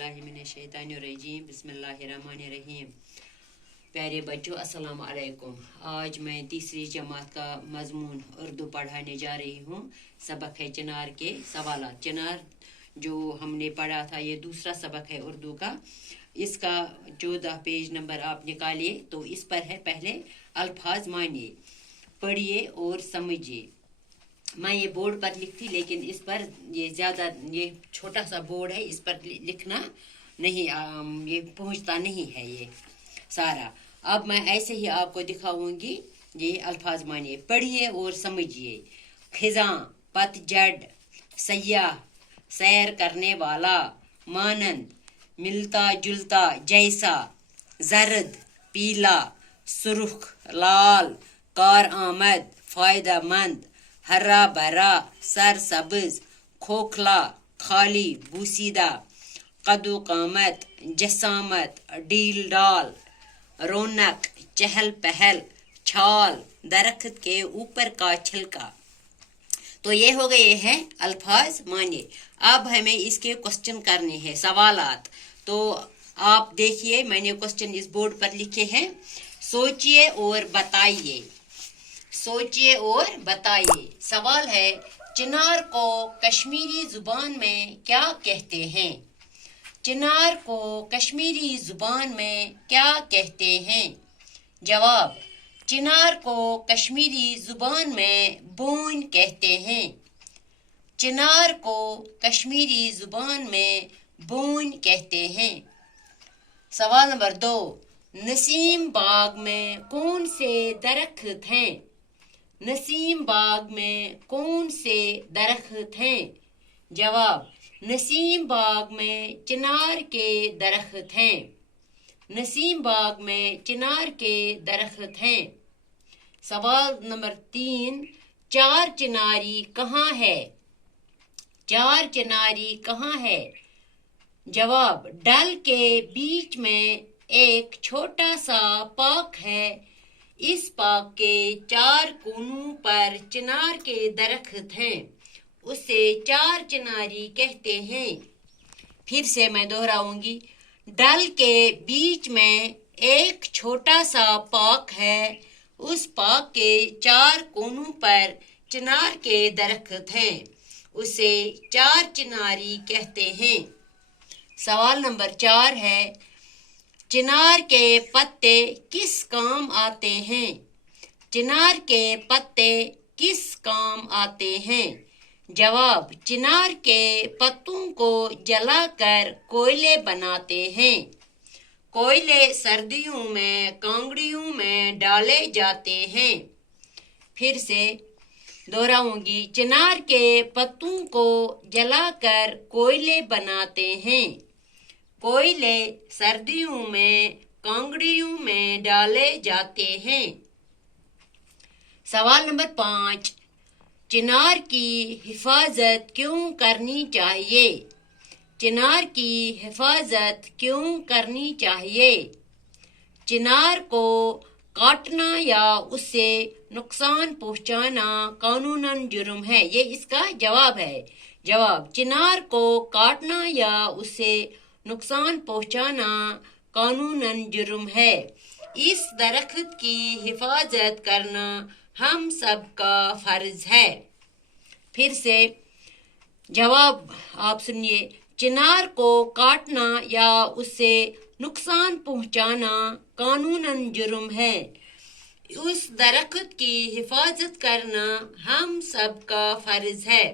बिस्मिल्लाहिमिनश्शैतानिर्रजीम बिस्मिल्लाहिर्रहमानिर्रहीम। प्यारे बच्चों, अस्सलाम वालेकुम। आज मैं तीसरी जमात का मजमून उर्दू पढ़ाने जा रही हूँ। सबक है चिनार के सवालात। चिनार जो हमने पढ़ा था, ये दूसरा सबक है उर्दू का। इसका 14 पेज नंबर आप निकालिए। तो इस पर है पहले अल्फाज मानिए, पढ़िए और समझिए। मैं ये बोर्ड पर लिखती, लेकिन इस पर ये छोटा सा बोर्ड है, इस पर लिखना नहीं, ये पहुंचता नहीं है ये सारा। अब मैं ऐसे ही आपको दिखाऊंगी। ये अल्फाज मानिए, पढ़िए और समझिए। खिजां, पतझड़, सयाह, सैर करने वाला, मानंद, मिलता जुलता, जैसा, जर्द, पीला, सुर्ख, लाल, कार आमद, फायदेमंद, हरा भरा, सरसब्ज, खोखला, खाली, बूसीदा, कदो कामत, जसामत, डील डाल, रौनक, चहल पहल, छाल, दरख्त के ऊपर का छिलका। तो ये हो गए हैं अल्फाज मानिए। अब हमें इसके क्वेश्चन करने हैं, सवालात। तो आप देखिए, मैंने क्वेश्चन इस बोर्ड पर लिखे हैं। सोचिए और बताइए। सोचिए और बताइए। सवाल है, चिनार को कश्मीरी जुबान में क्या कहते हैं? चिनार को कश्मीरी जुबान में क्या कहते हैं? जवाब, चिनार को कश्मीरी जुबान में बोन कहते हैं। चिनार को कश्मीरी जुबान में बोन कहते हैं। सवाल नंबर 2, नसीम बाग में कौन से दरख्त हैं? नसीम बाग में कौन से दरख्त हैं? जवाब, नसीम बाग में चिनार के दरख्त हैं। नसीम बाग में चिनार के दरख्त हैं। सवाल नंबर 3, चार चिनारी कहाँ है? चार चिनारी कहाँ है? जवाब, डल के बीच में एक छोटा सा पार्क है। इस पार्क के 4 कोनों पर चिनार के दरख्त हैं। उसे चार चिनारी कहते हैं। फिर से मैं दोहराऊंगी। डल के बीच में एक छोटा सा पार्क है। उस पार्क के 4 कोनों पर चिनार के दरख्त हैं। उसे चार चिनारी कहते हैं। सवाल नंबर 4 है, चिनार के पत्ते किस काम आते हैं? चिनार के पत्ते किस काम आते हैं? जवाब, चिनार के पत्तों को जलाकर कोयले बनाते हैं। कोयले सर्दियों में कांगड़ियों में डाले जाते हैं। फिर से दोहराऊंगी। चिनार के पत्तों को जलाकर कोयले बनाते हैं। कोयले सर्दियों में कांगड़ियों में डाले जाते हैं। सवाल नंबर 5, चिनार की हिफाजत क्यों करनी चाहिए? चिनार की हिफाजत क्यों करनी चाहिए? चिनार को काटना या उससे नुकसान पहुंचाना कानूनन जुर्म है। ये इसका जवाब है। जवाब, चिनार को काटना या उससे नुकसान पहुंचाना कानूनन जुर्म है। इस दरख्त की हिफाजत करना हम सब का फर्ज है। फिर से जवाब आप सुनिए। चिनार को काटना या उससे नुकसान पहुंचाना कानूनन जुर्म है। उस दरख्त की हिफाजत करना हम सब का फर्ज है।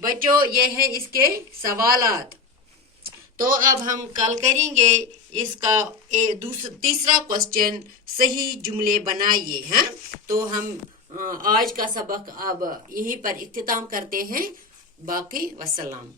बच्चों, ये है इसके सवालात। तो अब हम कल करेंगे इसका तीसरा क्वेश्चन, सही जुमले बनाइए। हैं, तो हम आज का सबक अब यहीं पर इख्तिताम करते हैं। बाकी वस्सलाम।